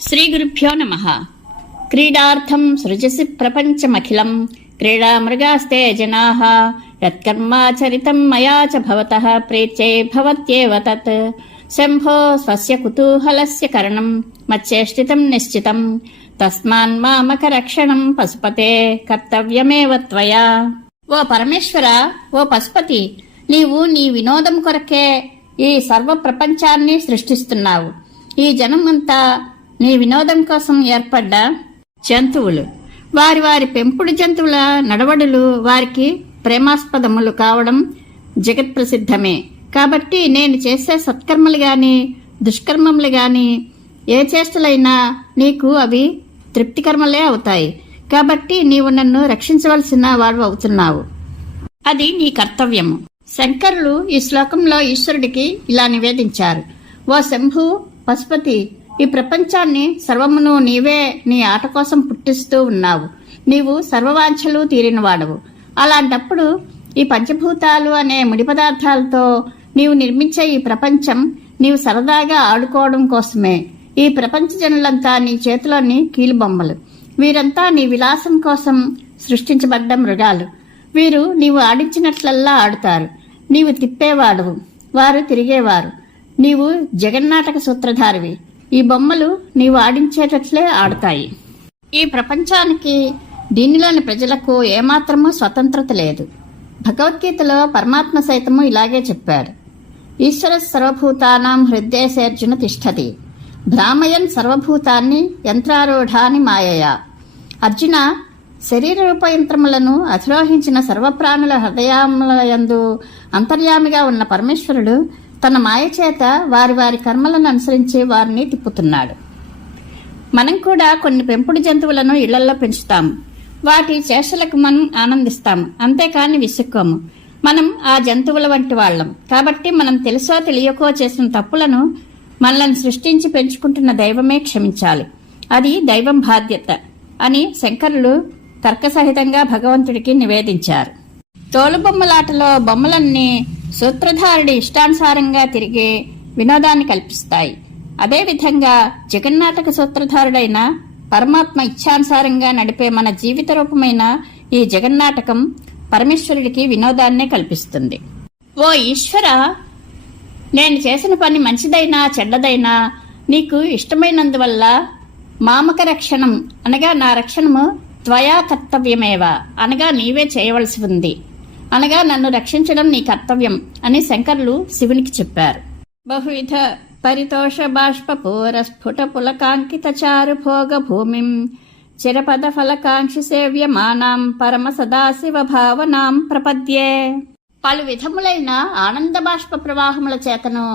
శ్రీగురుభ్యో నమః. క్రీడార్థం సృజసి ప్రపంచమఖిలం క్రీడామృగాస్తే జనాః యత్కర్మాచరితం మయా చ భవతః ప్రీత్యై భవత్యేవ తత్ శంభో స్వస్య కుతూహలస్య కరణం మచ్చేష్టితం నిశ్చితం తస్మాన్ మామక రక్షణం పశుపతే కర్తవ్యమేవ త్వయా. ఓ పరమేశ్వర, ఓ పశుపతి, నీవు నీ వినోదం కొరకే ఈ సర్వ ప్రపంచాన్ని సృష్టిస్తున్నావు. ఈ జనమంతా నీ వినోదం కోసం ఏర్పడ్డ జంతువులు. వారి వారి పెంపుడు జంతువుల నడవడులు వారికి ప్రేమాస్పదములు కావడం జగత్ప్రసిద్ధమే. కాబట్టి నేను చేసే సత్కర్మలు గాని దుష్కర్మములు గాని ఏ చేష్టలైనా నీకు అవి తృప్తికర్మలే అవుతాయి. కాబట్టి నీవు నన్ను రక్షించవలసిన వాడు అవుతున్నావు. అది నీ కర్తవ్యము. శంకరులు ఈ శ్లోకంలో ఈశ్వరుడికి ఇలా నివేదించారు. ఓ శంభు, పశుపతి, ఈ ప్రపంచాన్ని సర్వమును నీవే నీ ఆట కోసం పుట్టిస్తూ ఉన్నావు. నీవు సర్వవాంఛలు తీరినవాడవు. అలాంటప్పుడు ఈ పంచభూతాలు అనే ముడి పదార్థాలతో నీవు నిర్మించే ఈ ప్రపంచం నీవు సరదాగా ఆడుకోవడం కోసమే. ఈ ప్రపంచ జనులంతా నీ చేతిలోని కీలుబొమ్మలు. వీరంతా నీ విలాసం కోసం సృష్టించబడ్డ మృగాలు. వీరు నీవు ఆడించినట్లల్లా ఆడుతారు. నీవు తిప్పేవాడువు, వారు తిరిగేవారు. నీవు జగన్నాటక సూత్రధారివి. ఈ బొమ్మలు నీవు ఆడించేటట్లే ఆడతాయి. ఈ ప్రపంచానికి, దీనిలోని ప్రజలకు ఏమాత్రమూ స్వతంత్రత లేదు. భగవద్గీతలో పరమాత్మ సైతము ఇలాగే చెప్పాడు. ఈశ్వర సర్వభూతానాం హృదయసేర్జున తిష్టతి భ్రామయన్ సర్వభూతాన్ని యంత్రారూఢాని మాయయా. అర్జున, శరీర రూపయంత్రములను అధిరోహించిన సర్వప్రాణుల హృదయములయందు అంతర్యామిగా ఉన్న పరమేశ్వరుడు తన మాయ చేత వారి వారి కర్మలను అనుసరించి వారిని తిప్పుతున్నాడు. మనం కూడా కొన్ని పెంపుడు జంతువులను ఇళ్లల్లో పెంచుతాము. వాటి చేష్టలకు మనం ఆనందిస్తాము, అంతేకాని విసుక్కోము. మనం ఆ జంతువుల వంటి వాళ్ళం. కాబట్టి మనం తెలుసో తెలియకో చేసిన తప్పులను మనల్ని సృష్టించి పెంచుకుంటున్న దైవమే క్షమించాలి. అది దైవం బాధ్యత అని శంకరులు తర్కసహితంగా భగవంతుడికి నివేదించారు. తోలుబొమ్మలాటలో బొమ్మలన్నీ సూత్రధారుడి ఇష్టానుసారంగా తిరిగే వినోదాన్ని కల్పిస్తాయి. అదేవిధంగా జగన్నాటక సూత్రధారుడైన పరమాత్మ ఇచ్ఛానుసారంగా నడిపే మన జీవిత రూపమైన ఈ జగన్నాటకం పరమేశ్వరుడికి వినోదాన్నే కల్పిస్తుంది. ఓ ఈశ్వర, నేను చేసిన పని మంచిదైనా చెడ్డదైనా నీకు ఇష్టమైనందువల్ల మామక రక్షణం అనగా నా రక్షణము త్వయా కర్తవ్యమేవ అనగా నీవే చేయవలసి ఉంది అనగా నన్ను రక్షించడం నీ కర్తవ్యం అని శంకరులు శివునికి చెప్పారు. బహువిధ పరితోష బాష్పూర స్ఫుట పులకాంకిత చారు భోగ భూమిం చిరపద ఫలకాంక్షి సేవ్యమానాం పరమ సదాశివ భావనాం ప్రపద్యే. పలు విధములైన ఆనంద బాష్ప ప్రవాహముల చేతను,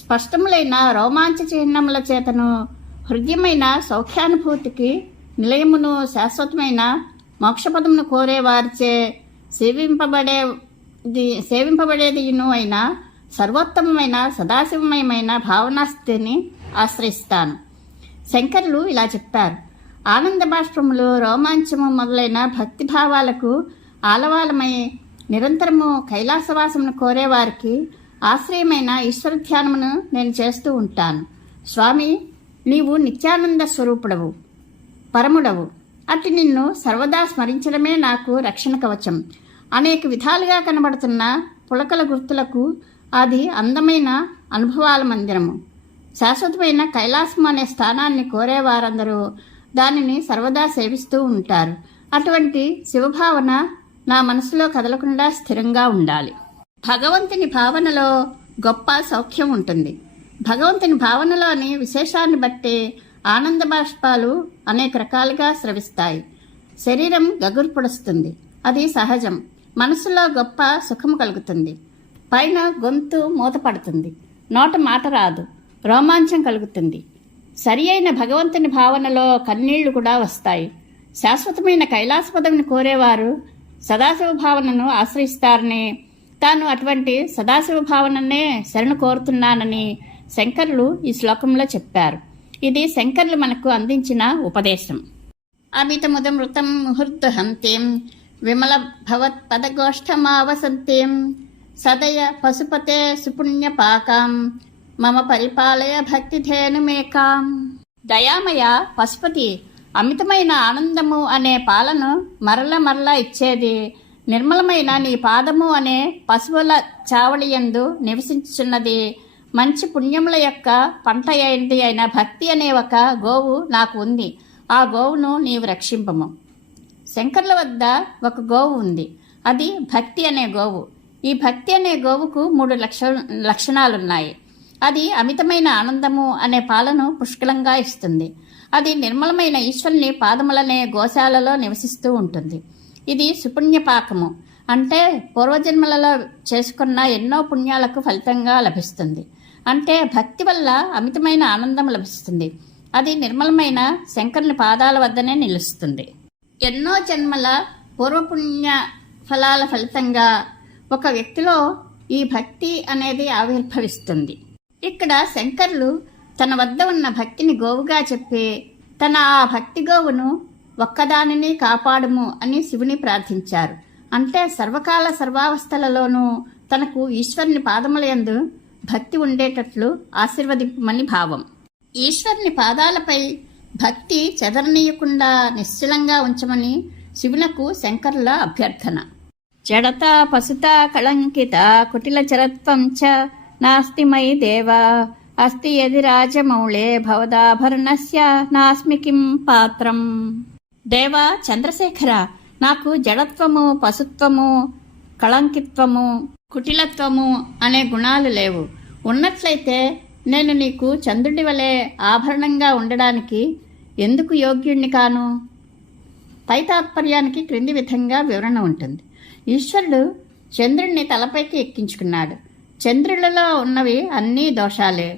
స్పష్టములైన రోమాంచ చిహ్నముల చేతను, హృదయమైన సౌఖ్యానుభూతికి నిలయమును శాశ్వతమైన మోక్షపదమును కోరే వారిచే సేవింపబడేదిను అయిన సర్వోత్తమమైన సదాశివమయమైన భావనాస్థితిని ఆశ్రయిస్తాను. శంకరులు ఇలా చెప్పారు. ఆనంద బాష్పములు, రోమాంచము మొదలైన భక్తిభావాలకు ఆలవాలమై నిరంతరము కైలాసవాసమును కోరేవారికి ఆశ్రయమైన ఈశ్వర ధ్యానమును నేను చేస్తూ ఉంటాను. స్వామి, నీవు నిత్యానంద స్వరూపుడవు, పరముడవు. అట్టి నిన్ను సర్వదా స్మరించడమే నాకు రక్షణ కవచం. అనేక విధాలుగా కనబడుతున్న పులకల గుర్తులకు అది అందమైన అనుభవాల మందిరము. శాశ్వతమైన కైలాసం అనే స్థానాన్ని కోరేవారందరూ దానిని సర్వదా సేవిస్తూ ఉంటారు. అటువంటి శివభావన నా మనసులో కదలకుండా స్థిరంగా ఉండాలి. భగవంతుని భావనలో గొప్ప సౌఖ్యం ఉంటుంది. భగవంతుని భావనలోని విశేషాన్ని బట్టి ఆనంద బాష్పాలు అనేక రకాలుగా స్రవిస్తాయి. శరీరం గగుర్పొడుస్తుంది, అది సహజం. మనసులో గొప్ప సుఖము కలుగుతుంది. పైన గొంతు మూతపడుతుంది, నోట మాట రాదు, రోమాంచం కలుగుతుంది. సరి అయిన భగవంతుని భావనలో కన్నీళ్లు కూడా వస్తాయి. శాశ్వతమైన కైలాస పదవిని కోరేవారు సదాశివ భావనను ఆశ్రయిస్తారని, తాను అటువంటి సదాశివ భావననే శరణు కోరుతున్నానని శంకరులు ఈ శ్లోకంలో చెప్పారు. ఇది శంకర్లు మనకు అందించిన ఉపదేశం. అమితముదమృతం ముహూర్తహంతేం విమల భవత్ పదగోష్ఠమావసంతేం సదయ పశుపతే సుపుణ్యపాకాం మమ పరిపాలయ భక్తిధేనుమేకాం. దయామయ పశుపతి, అమితమైన ఆనందము అనే పాలను మరల ఇచ్చేది నిర్మలమైన నీ పాదము అనే పశువుల చావళియందు నివసించుచున్నది మంచి పుణ్యముల యొక్క పంట అయింది అయిన భక్తి అనే ఒక గోవు నాకు ఉంది. ఆ గోవును నీవు రక్షింపము. శంకర్ల వద్ద ఒక గోవు ఉంది. అది భక్తి అనే గోవు. ఈ భక్తి అనే గోవుకు 3 లక్షణాలున్నాయి. అది అమితమైన ఆనందము అనే పాలను పుష్కలంగా ఇస్తుంది. అది నిర్మలమైన ఈశ్వరుని పాదములనే గోశాలలో నివసిస్తూ ఉంటుంది. ఇది సుపుణ్యపాకము, అంటే పూర్వజన్మలలో చేసుకున్న ఎన్నో పుణ్యాలకు ఫలితంగా లభిస్తుంది. అంటే భక్తి వల్ల అమితమైన ఆనందం లభిస్తుంది. అది నిర్మలమైన శంకరుని పాదాల వద్దనే నిలుస్తుంది. ఎన్నో జన్మల పూర్వపుణ్య ఫలాల ఫలితంగా ఒక వ్యక్తిలో ఈ భక్తి అనేది ఆవిర్భవిస్తుంది. ఇక్కడ శంకరులు తన వద్ద ఉన్న భక్తిని గోవుగా చెప్పి తన ఆ భక్తి గోవును ఒక్కదానిని కాపాడుము అని శివుని ప్రార్థించారు. అంటే సర్వకాల సర్వావస్థలలోనూ తనకు ఈశ్వరుని పాదములందు భక్తి ఉండేటట్లు ఆశీర్వదింపమని భావం. ఈశ్వరుని పాదాలపై భక్తి చెదరనీయకుండా నిశ్చలంగా ఉంచమని శివునకు శంకరుల అభ్యర్థన. జడత పసుత కళంకిత కుటిల చరత్వం చ నాస్తి మయి దేవా అస్తి యది రాజమౌళే భవదాభరణస్య నాస్మి కిం పాత్రం. దేవా చంద్రశేఖర, నాకు జడత్వము, పశుత్వము, కళంకిత్వము, కుటిలత్వము అనే గుణాలు లేవు. ఉన్నట్లయితే నేను నీకు చంద్రుడి వలె ఆభరణంగా ఉండడానికి ఎందుకు యోగ్యుణ్ణి కాను? పై తాత్పర్యానికి క్రింది విధంగా వివరణ ఉంటుంది. ఈశ్వరుడు చంద్రుడిని తలపైకి ఎక్కించుకున్నాడు. చంద్రుడిలో ఉన్నవి అన్నీ దోషాలే.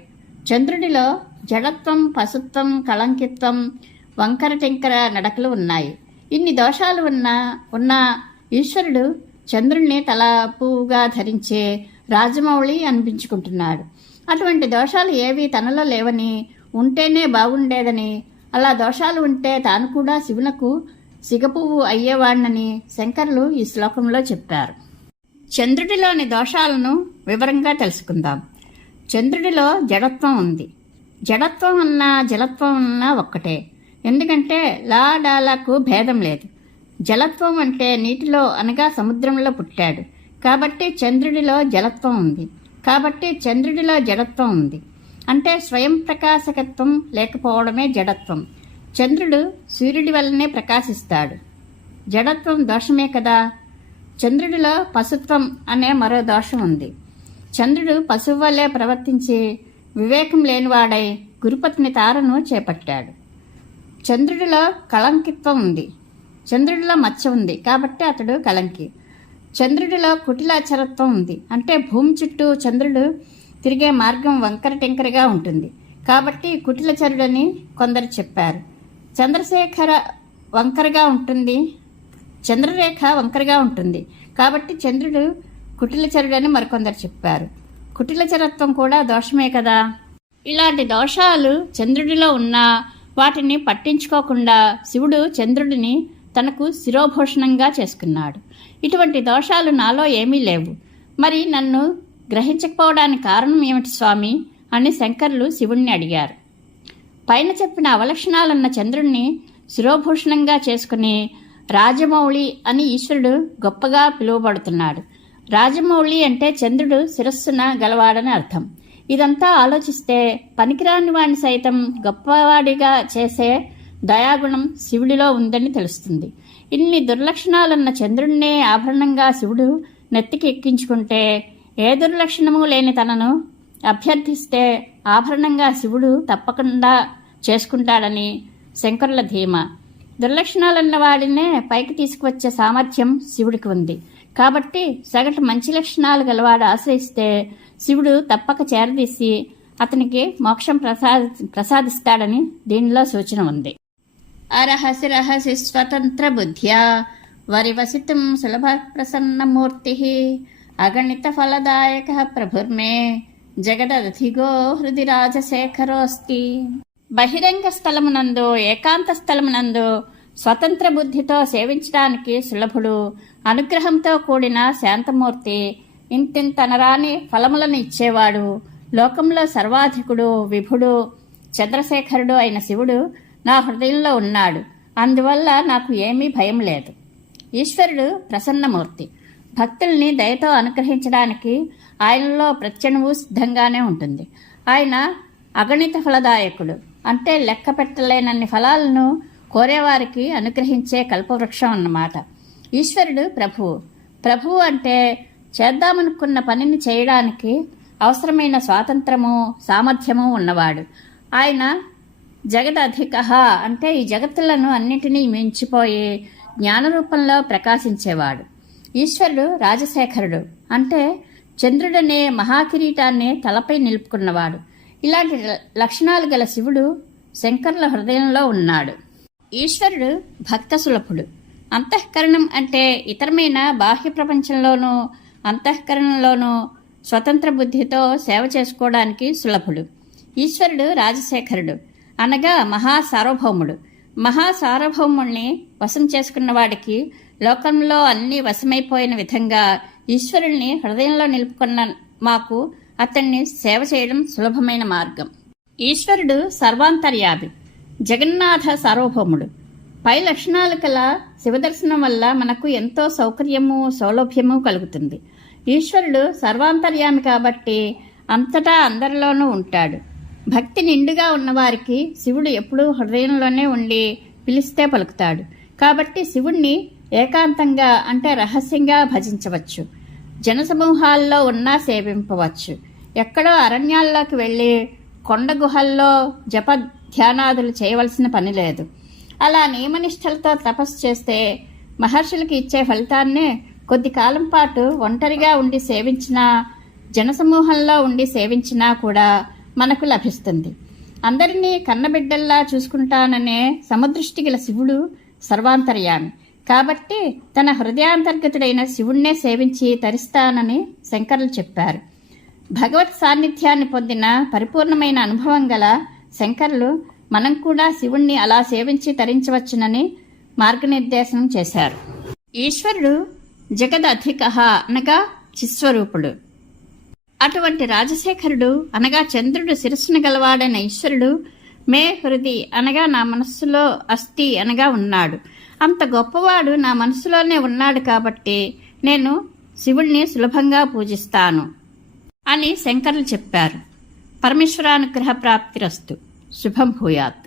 చంద్రుడిలో జడత్వం, పశుత్వం, కళంకిత్వం, వంకర టింకర నడకలు ఉన్నాయి. ఇన్ని దోషాలు ఉన్న ఈశ్వరుడు చంద్రుణ్ణి తలపుగా ధరించే రాజమౌళి అనిపించుకుంటున్నాడు. అటువంటి దోషాలు ఏవి తనలో లేవని, ఉంటేనే బాగుండేదని, అలా దోషాలు ఉంటే తాను కూడా శివునకు సిగపువ్వు అయ్యేవాణ్ణని శంకరులు ఈ శ్లోకంలో చెప్పారు. చంద్రుడిలోని దోషాలను వివరంగా తెలుసుకుందాం. చంద్రుడిలో జడత్వం ఉంది. జడత్వం ఉన్నా జలత్వం ఉన్నా ఒక్కటే. ఎందుకంటే లాడాలకు భేదం లేదు. జలత్వం అంటే నీటిలో అనగా సముద్రంలో పుట్టాడు కాబట్టి చంద్రుడిలో జలత్వం ఉంది. కాబట్టి చంద్రుడిలో జడత్వం ఉంది. అంటే స్వయం ప్రకాశకత్వం లేకపోవడమే జడత్వం. చంద్రుడు సూర్యుడి వల్లనే ప్రకాశిస్తాడు. జడత్వం దోషమే కదా. చంద్రుడిలో పశుత్వం అనే మరో దోషం ఉంది. చంద్రుడు పశువు వల్లే ప్రవర్తించి వివేకం లేనివాడై గురుపత్ని తారను చేపట్టాడు. చంద్రుడిలో కళంకిత్వం ఉంది. చంద్రుడిలో మచ్చ ఉంది కాబట్టి అతడు కళంకి. చంద్రుడిలో కుటిలాచరత్వం ఉంది. అంటే భూమి చుట్టూ చంద్రుడు తిరిగే మార్గం వంకర టెంకరగా ఉంటుంది కాబట్టి కుటిలచరుడని కొందరు చెప్పారు. చంద్రశేఖర వంకరగా ఉంటుంది, చంద్రరేఖ వంకరగా ఉంటుంది కాబట్టి చంద్రుడు కుటిలచరుడని మరికొందరు చెప్పారు. కుటిలచరత్వం కూడా దోషమే కదా. ఇలాంటి దోషాలు చంద్రుడిలో ఉన్నా వాటిని పట్టించుకోకుండా శివుడు చంద్రుడిని తనకు శిరోభూషణంగా చేసుకున్నాడు. ఇటువంటి దోషాలు నాలో ఏమీ లేవు. మరి నన్ను గ్రహించకపోవడానికి కారణం ఏమిటి స్వామి అని శంకరులు శివుణ్ణి అడిగారు. పైన చెప్పిన అవలక్షణాలున్న చంద్రుణ్ణి శిరోభూషణంగా చేసుకుని రాజమౌళి అని ఈశ్వరుడు గొప్పగా పిలువబడుతున్నాడు. రాజమౌళి అంటే చంద్రుడు శిరస్సున గలవాడని అర్థం. ఇదంతా ఆలోచిస్తే పనికిరాని వాడిని సైతం గొప్పవాడిగా చేసే దయాగుణం శివుడిలో ఉందని తెలుస్తుంది. ఇన్ని దుర్లక్షణాలున్న చంద్రుడినే ఆభరణంగా శివుడు నెత్తికి ఎక్కించుకుంటే ఏ దుర్లక్షణము లేని తనను అభ్యర్థిస్తే ఆభరణంగా శివుడు తప్పకుండా చేసుకుంటాడని శంకరుల ధీమా. దుర్లక్షణాలున్న వాడినే పైకి తీసుకువచ్చే సామర్థ్యం శివుడికి ఉంది కాబట్టి సగటు మంచి లక్షణాలు గలవాడు ఆశ్రయిస్తే శివుడు తప్పక చేరదీసి అతనికి మోక్షం ప్రసాదిస్తాడని దీనిలో సూచన ఉంది. అరహసి రహసి స్వతంత్ర బుద్ధ్యా వరివసితుం సులభ ప్రసన్నమూర్తి అగణిత ఫలదాయక ప్రభుర్మే జగదధిగో హృది రాజశేఖరోస్తి. బహిరంగ స్థలమునందు, ఏకాంత స్థలమునందు స్వతంత్ర బుద్ధితో సేవించడానికి సులభుడు, అనుగ్రహంతో కూడిన శాంతమూర్తి, ఇంతింతనరాని ఫలములను ఇచ్చేవాడు, లోకంలో సర్వాధికుడు, విభుడు, చంద్రశేఖరుడు అయిన శివుడు నా హృదయంలో ఉన్నాడు. అందువల్ల నాకు ఏమీ భయం లేదు. ఈశ్వరుడు ప్రసన్నమూర్తి. భక్తుల్ని దయతో అనుగ్రహించడానికి ఆయనలో ప్రత్యణువు సిద్ధంగానే ఉంటుంది. ఆయన అగణిత ఫలదాయకుడు. అంటే లెక్క పెట్టలేనన్ని ఫలాలను కోరేవారికి అనుగ్రహించే కల్పవృక్షం అన్నమాట. ఈశ్వరుడు ప్రభువు. ప్రభువు అంటే చేద్దామనుకున్న పనిని చేయడానికి అవసరమైన స్వాతంత్రము, సామర్థ్యము ఉన్నవాడు. ఆయన జగదధిక అంటే ఈ జగత్తులను అన్నిటినీ మించిపోయి జ్ఞానరూపంలో ప్రకాశించేవాడు. ఈశ్వరుడు రాజశేఖరుడు అంటే చంద్రుడనే మహాకిరీటాన్ని తలపై నిలుపుకున్నవాడు. ఇలాంటి లక్షణాలు గల శివుడు శంకరుల హృదయంలో ఉన్నాడు. ఈశ్వరుడు భక్త సులభుడు. అంతఃకరణం అంటే ఇతరమైన బాహ్య ప్రపంచంలోనూ అంతఃకరణంలోనూ స్వతంత్ర బుద్ధితో సేవ చేసుకోవడానికి సులభుడు. ఈశ్వరుడు రాజశేఖరుడు అనగా మహాసార్వభౌముడు. మహాసార్వభౌముణ్ణి వశం చేసుకున్నవాడికి లోకంలో అన్నీ వశమైపోయిన విధంగా ఈశ్వరుణ్ణి హృదయంలో నిలుపుకున్న మాకు అతన్ని సేవ చేయడం సులభమైన మార్గం. ఈశ్వరుడు సర్వాంతర్యామి, జగన్నాథ సార్వభౌముడు. పై లక్షణాలు కల శివదర్శనం వల్ల మనకు ఎంతో సౌకర్యము, సౌలభ్యము కలుగుతుంది. ఈశ్వరుడు సర్వాంతర్యామి కాబట్టి అంతటా అందరిలోనూ ఉంటాడు. భక్తి నిండుగా ఉన్నవారికి శివుడు ఎప్పుడూ హృదయంలోనే ఉండి పిలిస్తే పలుకుతాడు. కాబట్టి శివుణ్ణి ఏకాంతంగా అంటే రహస్యంగా భజించవచ్చు. జనసమూహాల్లో ఉన్నా సేవింపవచ్చు. ఎక్కడో అరణ్యాల్లోకి వెళ్ళి కొండ గుహల్లో జప ధ్యానాదులు చేయవలసిన పని లేదు. అలా నియమనిష్టలతో తపస్సు చేస్తే మహర్షులకి ఇచ్చే ఫలితాన్నే కొద్ది కాలం పాటు ఒంటరిగా ఉండి సేవించినా, జనసమూహంలో ఉండి సేవించినా కూడా మనకు లభిస్తుంది. అందరినీ కన్నబిడ్డల్లా చూసుకుంటాననే సమదృష్టి గల శివుడు సర్వాంతర్యామి. కాబట్టి తన హృదయాంతర్గతుడైన శివుణ్ణే సేవించి తరిస్తానని శంకరులు చెప్పారు. భగవత్ సాన్నిధ్యాన్ని పొందిన పరిపూర్ణమైన అనుభవం గల శంకరులు మనం కూడా శివుణ్ణి అలా సేవించి తరించవచ్చునని మార్గనిర్దేశనం చేశారు. ఈశ్వరుడు జగదధిక అనగా చిస్వరూపుడు. అటువంటి రాజశేఖరుడు అనగా చంద్రుడు శిరస్సును గలవాడైన ఈశ్వరుడు మే హృది అనగా నా మనస్సులో అస్థి అనగా ఉన్నాడు. అంత గొప్పవాడు నా మనసులోనే ఉన్నాడు కాబట్టి నేను శివుణ్ణి సులభంగా పూజిస్తాను అని శంకరులు చెప్పారు. పరమేశ్వరానుగ్రహ ప్రాప్తిరస్తు. శుభం భూయాత్.